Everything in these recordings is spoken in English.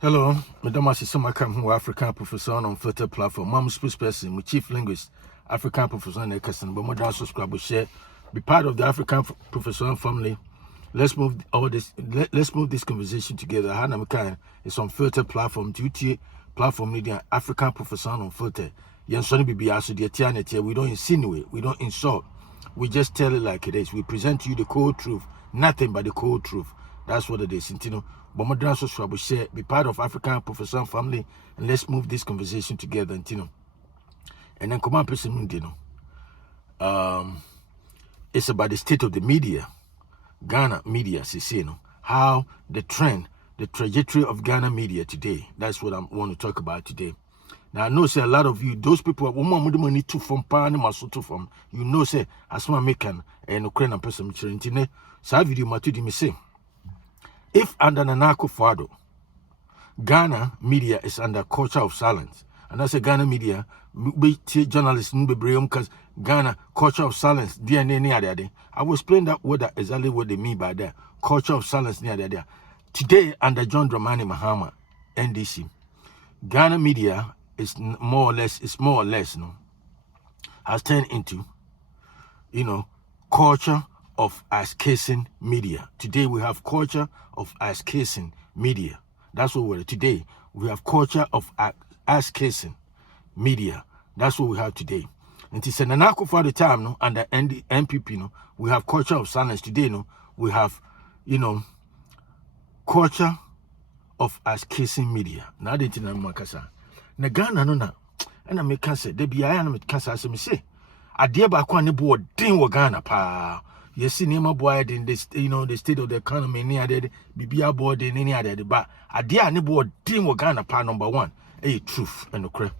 Hello, Madam Asisama who African professor on Filter platform. Mom spokesperson, my chief linguist, African professor and Ekasan, but more subscribe, share, be part of the African professor family. Let's move all this. Let's move this conversation together. Hanamakan is on Filter platform. Duty platform media African professor on Filter. Yansoni bibi aso de tianete. We don't insinuate. We don't insult. We just tell it like it is. We present to you the cold truth. Nothing but the cold truth. That's what it is. Intino. But more subscribe, share, be part of African professor family, and let's move this conversation together. Intino. And then come on, person, it's about the state of the media. Ghana media, how the trend, the trajectory of Ghana media today. That's what I want to talk about today. Now I know say a lot of you, those people need to from you know say as one American and Ukrainian person sa video matudi me say if under Nanako Fado, Ghana media is under culture of silence. And I say Ghana media, journalists because Ghana culture of silence. I will explain that word exactly what they mean by that culture of silence near there. Today under John Dramani Mahama, NDC, Ghana media is more or less has turned into culture of ice-casing media. Today we have culture of ice-casing media. That's what we're today. We have culture of ice-casing media. That's what we have today. And it's an for the time, no, under NPP, no, we have culture of silence. Today, no, we have, culture of ice-casing media. Now they think I'm Makasa. Na Ghana no na. And I make cancer. They be I am cancer as me say. I dear back one board ding wa Ghana pa. You see, name boy in this, the state of the economy near the BBA board in any other, but I dear board ding wa Ghana pa number one. A truth and a crap.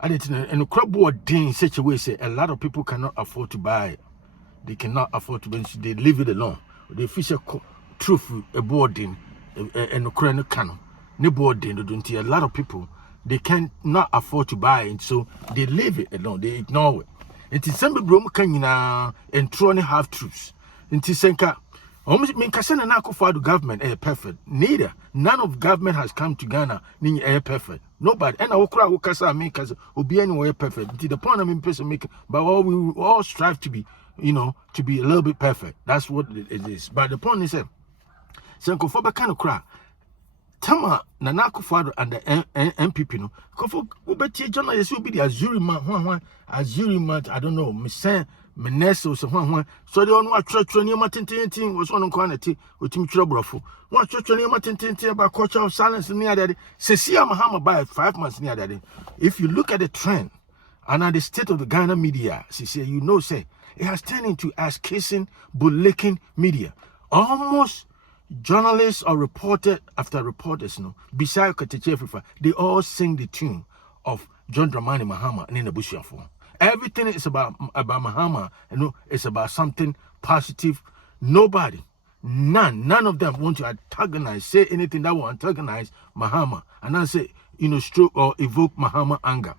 I didn't and the crop board ding such a way say a lot of people cannot afford to buy it. They cannot afford to buy. They leave it alone. They fish a truth a boarding and the crane canon. No boarding don't a lot of people. They cannot afford to buy it, so they leave it alone. They ignore it. It is some brom canina and throwing half truths. It is senka. Almost mean Kasana Nako for the government perfect. Neither. None of government has come to Ghana being perfect. Nobody. And our crowd will kasa make us will be anywhere perfect. Until the point I'm person make, but we all strive to be, to be a little bit perfect. That's what it is. But the point is that Sanko for kind of crowd. Tama Nanako father and the NPP no. Kofo ubeti journalists will be the Azuri man, I don't know, me say Meneso so so they on what church near Matin was on quantity with Tim Troubleful. What church near Matin about culture of silence near that. Cecilia Mahama by 5 months near that. If you look at the trend and at the state of the Ghana media, say it has turned into ass-kissing, bull-licking media. Almost journalists or reporter after reporters, beside Katechefifa, they all sing the tune of John Dramani Mahama and in the Bushiafo. Everything is about Mahama, it's about something positive. None of them want to antagonize, say anything that will antagonize Mahama, and I say, stroke or evoke Mahama anger.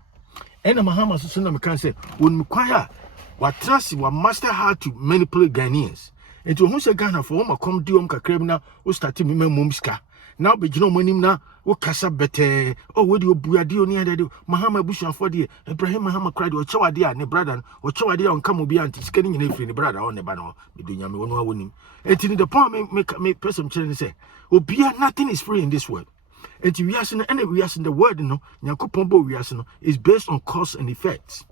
And the Mahama Susuna can say, when Mukwaya, what trust you, master how to manipulate Ghanaians. And to who say Ghana for home, come do criminal, who started me mumska. Now, but na, who cassa better, oh, would you be a deal near the Mahama Bushan for the Ibrahim Mahama cried, or Chawadia, ne brother, or Chawadia on Kamubian, scanning in every brother on the banner, between Yamu winning. And to the point, make person say, oh, be nothing is free in this world. And to reason, any reason, the word, Yakupombo reason is based on cause and effects.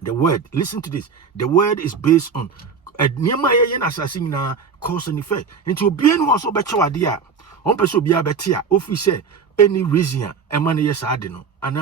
The word, listen to this, the word is based on assassin na cause and effect. Into being was so better idea. On person be a better officer any reason a man yes adeno and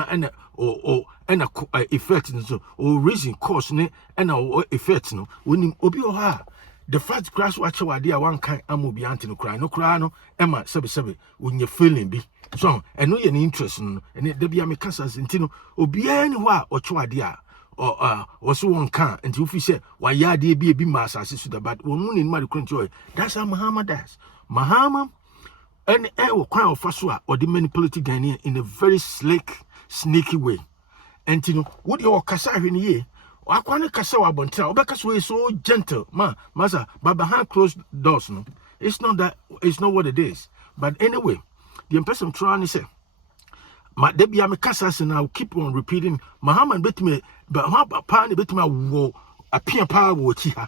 effect so or reason cause ne and effect no when obi oha the first crash watch idea one kind amobi anti no cry no emma sebe when you feeling be so and no your interest no and there be a mekasas intino obi anywhere or idea or so one can until you say why ya de be master sister but one in my control. That's how Mahama does. Mahama and will cry of Fasua or the manipulative Ghanaian in a very slick, sneaky way. And what your Kasa in ye? I can't Kasawa Bonta, because we're so gentle, massa, but behind closed doors, no. It's not what it is. But anyway, the person trying to say ma de bia me kasa se now keep on repeating Mahama betime but pa ne betime wo apia pa wo chi ha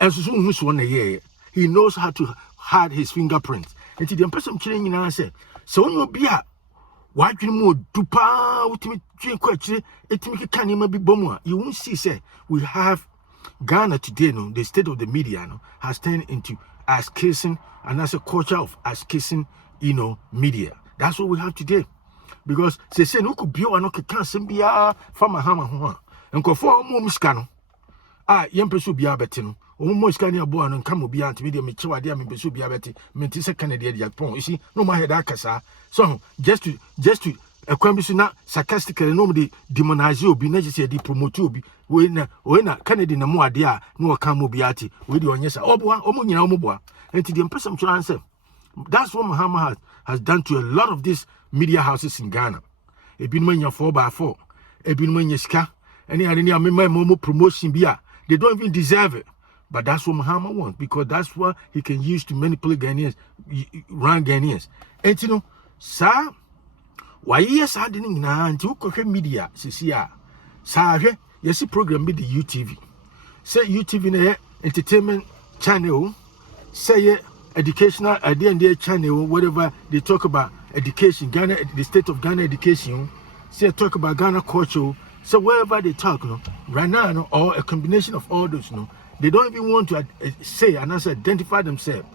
enso so hu so na ye he knows how to hide his fingerprints and the person kire nyina say so onye obi a wadwene mu dupa utimi twen kwa kire etimi keka ne ma bi bomu a you won't see say we have Ghana today, no, the state of the media, no, has turned into ass kissing, and that's a culture of ass kissing, media. That's what we have today. Because they say no could be one okay can't be a farmer hammer and go for more muscano. Young person be a betting. Almost can you born and come be anti media mature dear me be a betting, mentis a Canadian Japon. You see, no my head akasa. So just to a question not sarcastically nobody demonize you be necessary promote you be when Kennedy na mo adia no can mobiati with your yes oboa omunyina omoboa and the person to answer. That's what Mahama has done to a lot of these media houses in Ghana. E bin manya 4x4 e bin manya ska any more promotion bia they don't even deserve it. But that's what Mahama wants because that's what he can use to manipulate Ghanaians, run Ghanaians. And sir, why yes I didn't until media CCR. Sir, yes, program be the UTV. Say UTV in entertainment channel, say educational idea channel, whatever they talk about education, Ghana, the state of Ghana education, say talk about Ghana culture, so wherever they talk, right now, or a combination of all those, they don't even want to say and also identify themselves.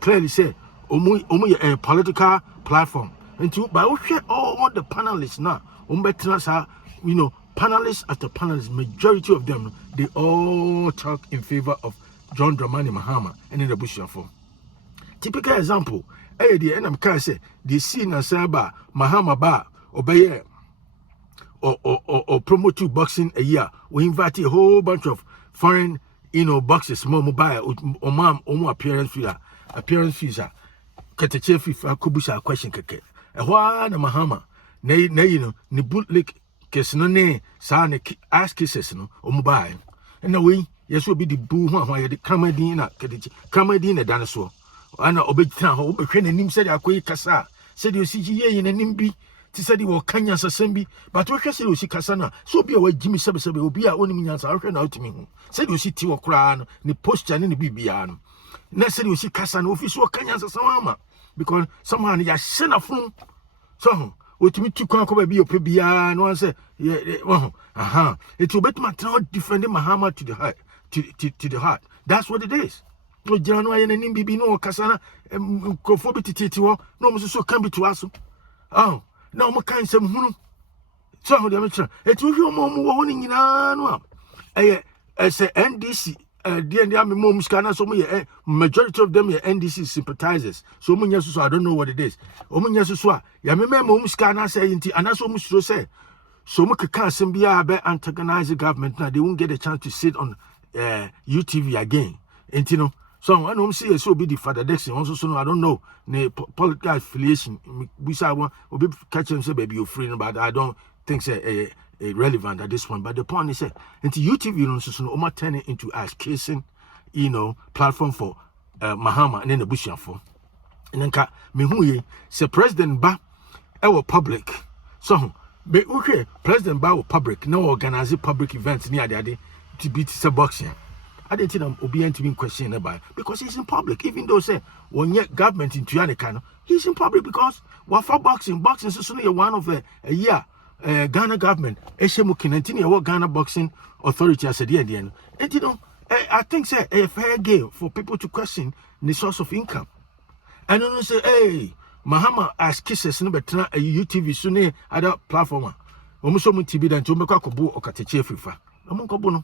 Clearly say, a political platform. And to by all the panelists now, panelists after panelists, majority of them, they all talk in favor of John Dramani Mahama and in the Bush form. Typical example, the NM can say, the scene as Mahama Ba, obey or promote to boxing a year. We invite a whole bunch of foreign, boxes, more mobile, or mom, or appearance fees. Katache FIFA kubusha question keke. Ehwa na Mahama ne bootleg kesno ne sa ne ass kisses no omubai. Na we yeso bi di bu ho ye de kamadi na kadichi kamadi na danoso. Ana obetina ho obehwe nanim se de akoyi kasa. Se de osi ye nanim bi ti se de wo kanya sasem bi but wo hwe se osi kasa na so bi a wa gimi sebe obi a onim nyansa hwe na otimi hu. Se de osi ti wo kra no ne posture ne bibia no. Na se de osi kasa na ofisi wo kanya sasam because somehow you send a phone. So, what me to come be your pebia, no one say, it will bet my town defending Mahama to the heart, to the heart. That's what it is. No January and NPP, no Casana, conformity, no so can be to us. Oh, no more kind some so the amateur. It will be more warning in an as a NDC. The army moms can so majority of them are NDC sympathizers. So many years I don't know what it is. Omunya ya me moms can say inti and so much to say. So much can be antagonize the government now they won't get a chance to sit on UTV again. And so I don't see so be the father Dexter also so I don't know the political affiliation. We say one will be catching say baby you're free, but I don't think say relevant at this point, but the point is that into UTV so turn it into as casing, platform for Mahama and then the Bush for. And then me who say President Ba our public. So be okay, President Ba our public, no organize public events near the day to beat boxing. I didn't think I'm obedient to be questioned about because he's in public, even though say when yet government in Tuyanikano, he's in public because what for boxing is only one of a year. Ghana government, Ghana Boxing Authority as a dear. And I think say a fair game for people to question the source of income. And then say, hey, Mahama as kisses no better a UTV soon other platform. Almost so much TV than to make a book or Katache Fifa. Amonkobono.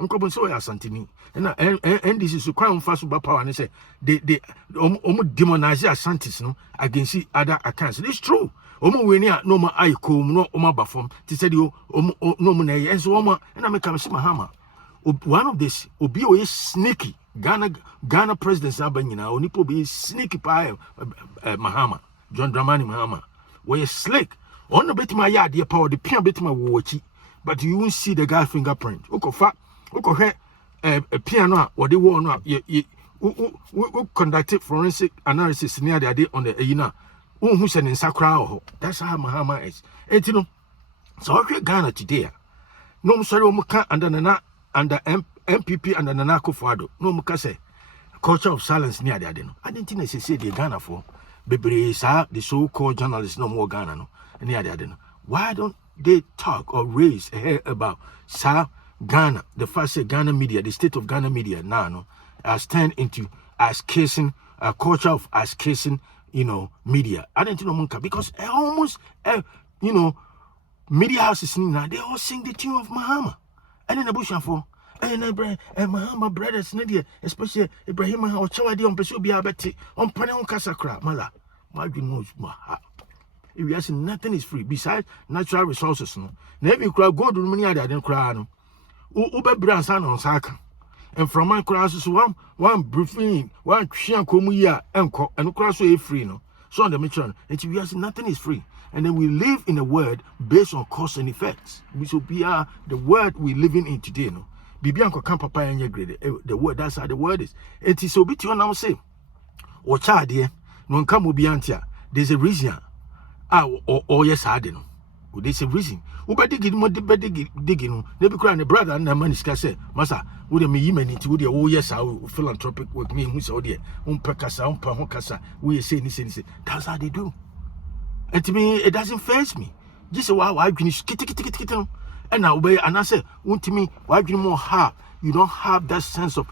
Uncle so ya Santini. And this is a crown fast power and they say they demonize Asantis against other accounts. It's true. No more I come no oma bafom to say you no money and so and I make Mahama. One of this Obio is sneaky. Ghana president Sabanyina Onipo be sneaky pie Mahama, John Dramani Mahama. Where you slick on the bit my yard, dear power, the pian bit my watchy, but you won't see the guy's fingerprint. Oko fat, Oko hair a piano, or they won't you conducted forensic analysis near the idea on the Aina. who said in Sakra. That's how Mahama is. And you know, so okay, Ghana today. No, sorry, Muka under NPP and the Nanako Fado. No, Muka say culture of silence near the Adeno. I didn't think they say the Ghana for Baby, sir, the so-called journalists no more Ghana no near the Adeno. Why don't they talk or raise a hair about sir Ghana, the first Ghana media, the state of Ghana media now no, has turned into as casing a culture of as casing, media. I didn't know Munka because almost media houses now they all sing the tune of Mahama. And in the bush for and Mahama brothers, Nadia, especially Ibrahim or Chawadi on Pesu Biabeti on Panon Casacra, Mala. My goodness, if you ask nothing is free besides natural resources. No, never cry go to money I didn't cry. No, Uber Branson on Saka. And from my classes, one briefing, one Chian Comuya, and cross way free. No, so on the mission, and if you ask nothing is free. And then we live in a world based on cause and effects. We should be the world we living in today. No, Bibianco can papa and your grade. The word that's how the word is. It is so bit you now say. Or child dear, no come will be antia. There's a reason. Or yes, I don't know. There's a reason. Who better dig more digging. They be crying the brother and the man is say, Massa, would a me humanity would oh yes, I will philanthropic work me who's all there. Pecasa, Pahocasa, we say this. That's how they do. And to me, it doesn't faze me. Just a while, I finish kitty. And now, and I say, to me, why do you more have? You don't have that sense of,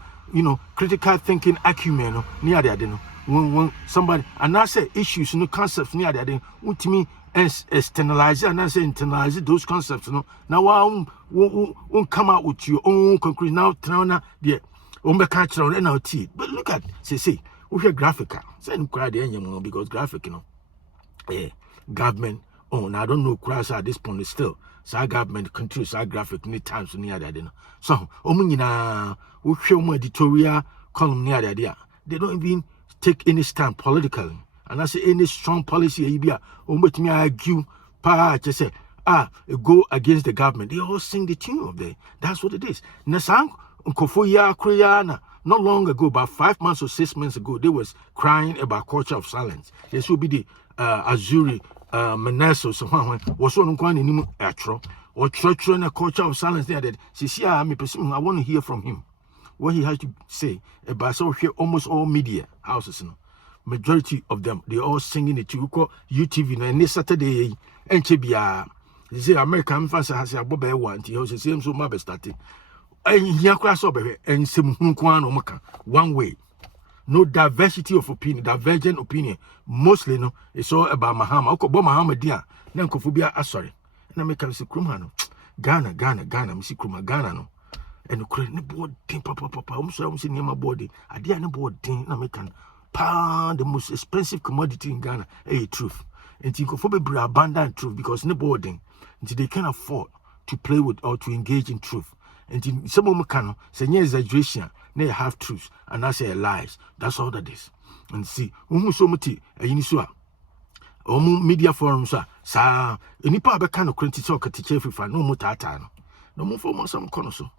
critical thinking acumen near the other. When somebody, and I say issues, concepts near the other, to me, externalize it, and I say internalize those concepts. Now, I won't come out with your own conclusion. Now, the catcher and our tea. But look at, say, we hear graphic. Say, cry the anymore because graphic, government own. I don't know crash at this point still. So our government controls our graphic any times near that. So we show more editorial column near that. They don't even take any stand politically. And I say any strong policy but me argue just say go against the government. They all sing the tune of the that's what it is. Nasang Kofoya Kriyana. Not long ago, about 5 months or 6 months ago, they was crying about culture of silence. This will be the Azuri Meneso, so was one quite in Atro or church and a culture of silence there that see, I want to hear from him what he has to say about so here almost all media houses. Majority of them, they all singing it to call UTV and this Saturday and Chibia. They say American fans has a Bobby one, he also seems so much starting. And here cross over and some one way. No diversity of opinion, divergent opinion. Mostly, it's all about Mahama. Okay, but Mahama, dear, then Kofobia, sorry. And I make a say, Krumano, Ghana, Missy Kruma, Ghana, no. And the crane board, papa, I'm sorry, I'm near my body. I dare no board, American. Pound, the most expensive commodity in Ghana, truth. And Tinkofobia be abundant truth because no boarding until they can afford to play with or to engage in truth. And some of them say exaggeration, they have truth, and I say lies. That's all that is. And see, so much media forums are sa any part kind of critical teacher if no more tata no more for some connoisseur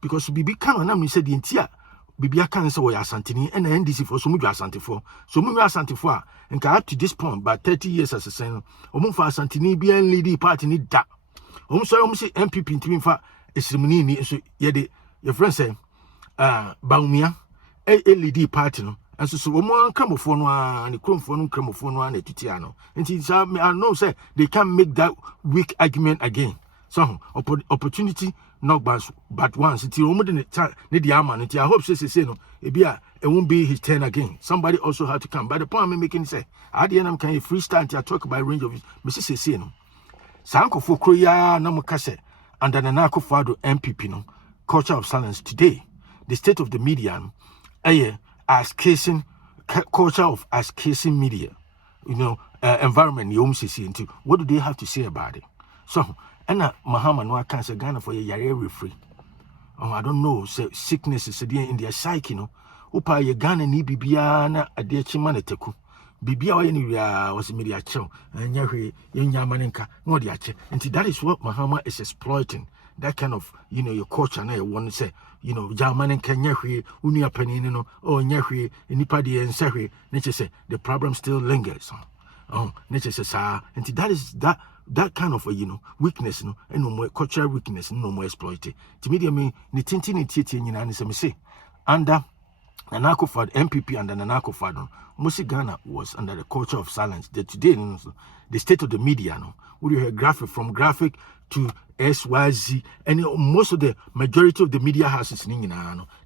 because Bibi can and said the entire Bibi can say we are Santini and NDC for so much Asante for so much Asante for and up to this point by 30 years as a sen for Santini be and lady party need that almost say NPP to me for Esrimini, so your friend say, Baumia, a LED party, and so one chromophone and the chromophone and a titiano. And I know, say, they can't make that weak argument again. So, opportunity, not but once, it's only the armor, and I hope, say, no, it won't be his turn again. Somebody also had to come. By the point I'm making, say, at the end, I'm kind of freestyle, I talk about range of Mrs. Seno. Sanko Fukroya, Namakase. Under the Nakofado NPP, culture of silence today, the state of the media, as casing culture of as casing media, environment, into what do they have to say about it? So, and Mahama no can say Ghana for a yare free. I don't know, say sickness is in their psyche, Upa ye Ghana ni bibiana a dear chimaneteku. Bibia anywhere was media show and Yamaninka, no diache. And that is what Mahama is exploiting. That kind of, your culture, and I want to say, German Kenya, Unia Penino, or Nyahi, Nipadi and Sahi, nature say the problem still lingers. nature says and that is that kind of weakness and no more cultural weakness no more exploited to media me ni tinti ni tietie nyina ne say under Nana Akufo-Addo NPP under Nana Akufo-Addo Musi Ghana was under the culture of silence. Today the state of the media we hear graphic to SYZ and most of the majority of the media houses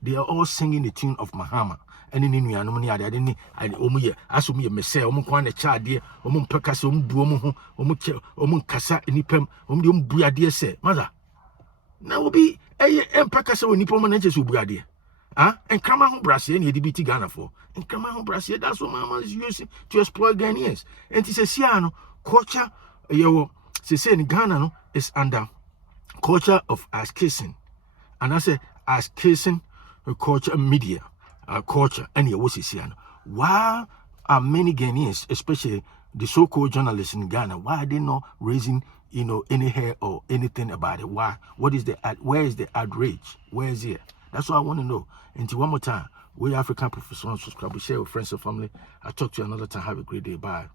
they are all singing the tune of Mahama. And in India, no money, I didn't. I assume me say, Kwana child dear, Pecas, Duomo, Kasa, Nipem, Buya dear say, Mother. Now will be a Pecasa when Nippon managers will be dear. And Kramaho Brassia, and DBT Ghana for. And Kramaho Brassia, that's what Mama is using to exploit Ghanaians. And it's a Siano culture, say in Ghana is under culture of as kissing. And I say as kissing culture media. Culture and your Siano. Why are many Ghanaians, especially the so-called journalists in Ghana, why are they not raising any hair or anything about it? Why? Where is the outrage? Where is it? That's what I want to know. Until one more time, we African professionals subscribe, share with friends and family. I'll talk to you another time. Have a great day. Bye.